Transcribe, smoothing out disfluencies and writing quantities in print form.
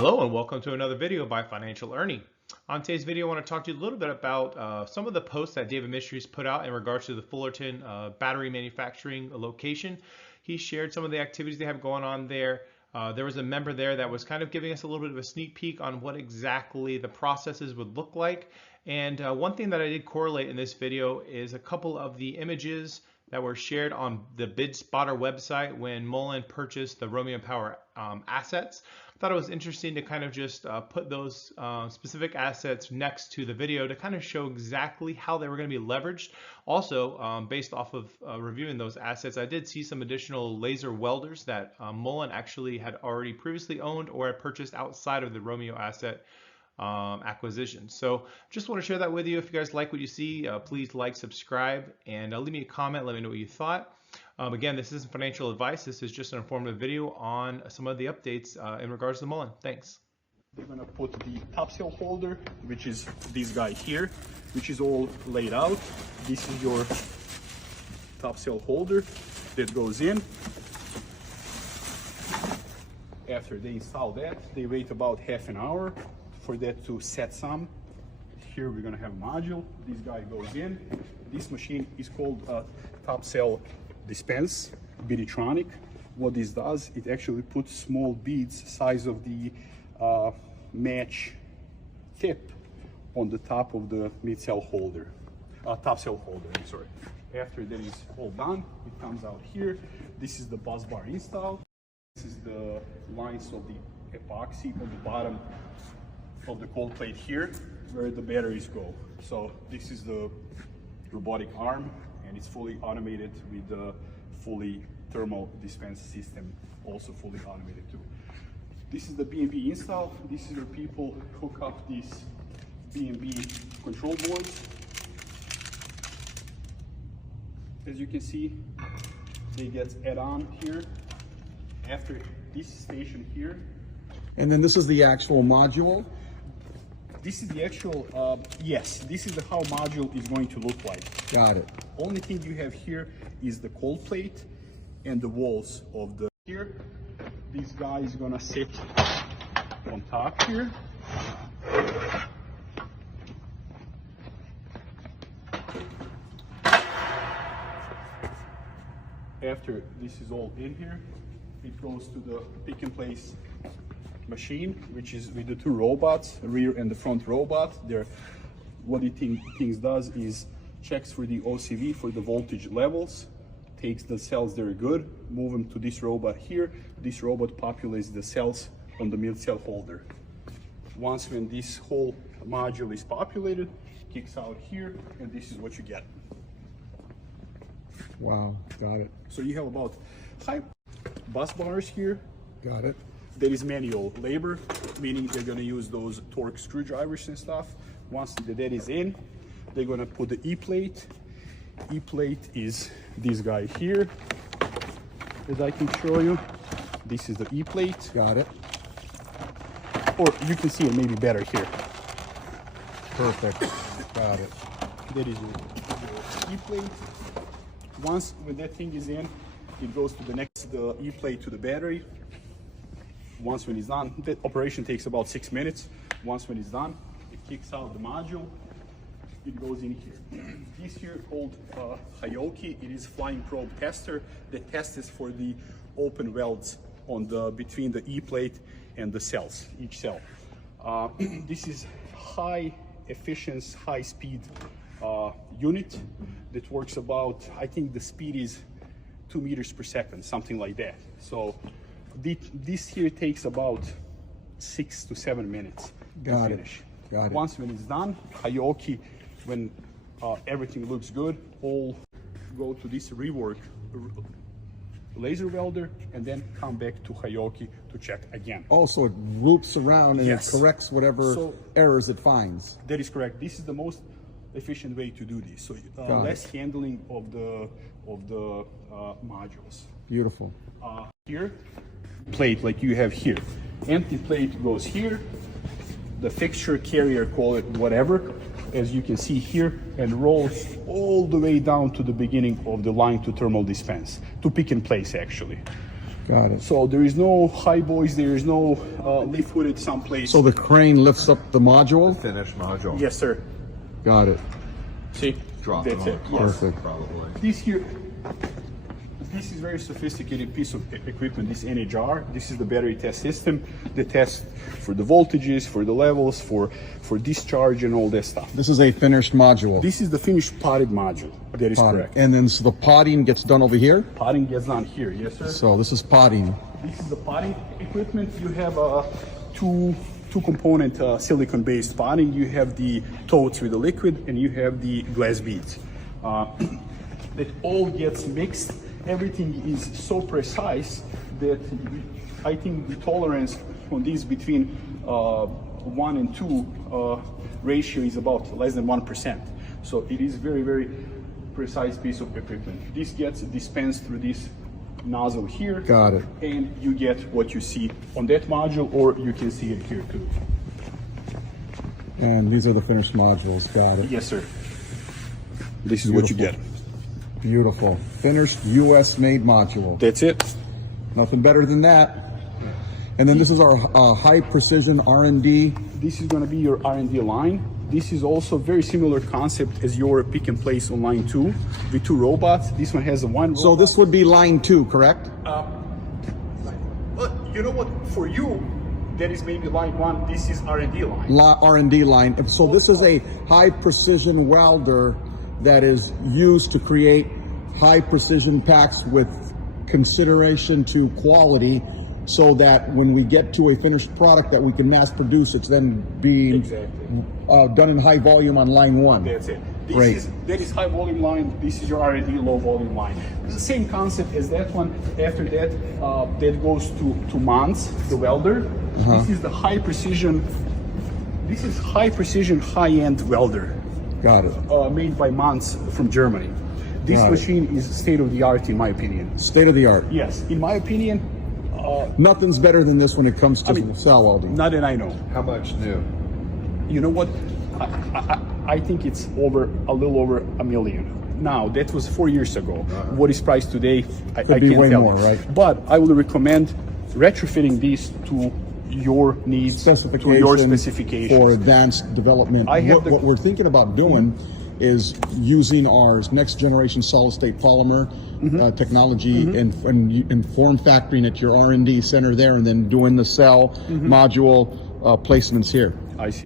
Hello and welcome to another video by Financial Earning. On today's video, I want to talk to you a little bit about some of the posts that David Mysteries put out in regards to the Fullerton battery manufacturing location. He shared some of the activities they have going on there. There was a member there that was kind of giving us a little bit of a sneak peek on what exactly the processes would look like. And one thing that I did correlate in this video is a couple of the images that were shared on the Bid Spotter website when Mullen purchased the Romeo Power assets. I thought it was interesting to kind of just put those specific assets next to the video to kind of show exactly how they were going to be leveraged. Also, based off of reviewing those assets, I did see some additional laser welders that Mullen actually had already previously owned or had purchased outside of the Romeo asset acquisition. So just want to share that with you. If you guys like what you see, please like, subscribe, and leave me a comment. Let me know what you thought. Again, this isn't financial advice. This is just an informative video on some of the updates in regards to Mullen. Thanks. We're going to put the topsail holder, which is this guy here, which is all laid out. This is your topsail holder that goes in. After they install that, they wait about half an hour for that to set some. Here we're going to have a module. This guy goes in. This machine is called topsail dispense, beadtronic. What this does, it actually puts small beads size of the match tip on the top of the mid-sail holder, topsail holder, I'm sorry. After that is all done, it comes out here. This is the bus bar install. This is the lines of the epoxy on the bottom of the cold plate here, where the batteries go. So this is the robotic arm, and it's fully automated with the fully thermal dispense system, also fully automated too. This is the B&B install. This is where people hook up these B&B control boards. As you can see, they get add-on here. After this station here. And then this is the actual module? This is the actual, yes, this is how module is going to look like. Got it. Only thing you have here is the cold plate and the walls of the here. This guy is gonna sit on top here. After this is all in here, it goes to the pick and place machine, which is with the two robots, rear and the front robot. There, what it does is checks for the OCV, for the voltage levels, takes the cells that are good, move them to this robot here. This robot populates the cells on the mid-cell holder. Once when this whole module is populated, kicks out here, and this is what you get. Wow, got it. So you have about 5 bus bars here. Got it. There is manual labor, meaning they're going to use those torque screwdrivers and stuff. Once that is in, they're going to put the E-plate. E-plate is this guy here, as I can show you. This is the E-plate. Got it. Or you can see it maybe better here. Perfect. Got it. That is your E-plate. Once when that thing is in, it goes to the next E-plate to the battery. Once when it's done, the operation takes about 6 minutes. Once when it's done, it kicks out the module. It goes in here. This here called Hyoki. It is flying probe tester that tests for the open welds on the between the E-plate and the cells, each cell. This is high efficiency, high speed unit that works about, I think the speed is 2 meters per second, something like that. So this here takes about 6 to 7 minutes to finish. Got it. Once when it's done, Hyoki, when everything looks good, all go to this rework laser welder and then come back to Hyoki to check again. Oh, so it loops around and Yes. it corrects whatever errors it finds. That is correct. This is the most efficient way to do this. So less handling of the modules. Beautiful. Here, plate like you have here. Empty plate goes here. The fixture, carrier, call it whatever, as you can see here, and rolls all the way down to the beginning of the line to thermal dispense, to pick and place actually. Got it. So there is no high boys, there is no lift footed someplace. So the crane lifts up the module? Finished module. Yes, sir. Got it. See? Drop That's it it. on the Yes. Perfect. Probably. This here, this is very sophisticated piece of equipment, this NHR. This is the battery test system. They test for the voltages, for the levels, for discharge and all that stuff. This is a finished module. This is the finished potted module. That is Potting. correct. And then so the potting gets done over here? Potting gets done here, yes sir. So this is potting. This is the potting equipment. You have two component silicon based potting. You have the totes with the liquid and you have the glass beads. That all gets mixed. Everything is so precise that I think the tolerance on these between 1 and 2 ratio is about less than 1%. So it is very, very precise piece of equipment. This gets dispensed through this nozzle here. Got it. And you get what you see on that module, or you can see it here too. And these are the finished modules. Got it. Yes, sir. This is what you get. Beautiful. Finished US made module. That's it. Nothing better than that. And then this is our high precision R&D. This is going to be your R&D line. This is also very similar concept as your pick and place on line 2 with 2 robots. This one has a 1 robot. So this would be line 2, correct? But you know what? For you, that is maybe line 1. This is R&D line. R&D line. So this is a high precision welder that is used to create high precision packs with consideration to quality, so that when we get to a finished product that we can mass produce, it's then being done in high volume on line 1. That's it. Great. That is high volume line. This is your R&D low volume line. It's the same concept as that one. After that, that goes to Mans, the welder. This is the high precision. This is high precision, high end welder. Got it. Made by Mans from Germany. This machine is state of the art in my opinion. State of the art. Yes, in my opinion. Nothing's better than this when it comes to cell welding. Not that I know. How much new? You know what? I think it's a little over $1 million. Now that was 4 years ago. What is priced today? I Could be can't way tell. more, right? But I would recommend retrofitting these to your needs, to your specifications. for advanced development. What we're thinking about doing is using our next generation solid state polymer technology and form factoring at your R&D center there, and then doing the cell module placements here. I see.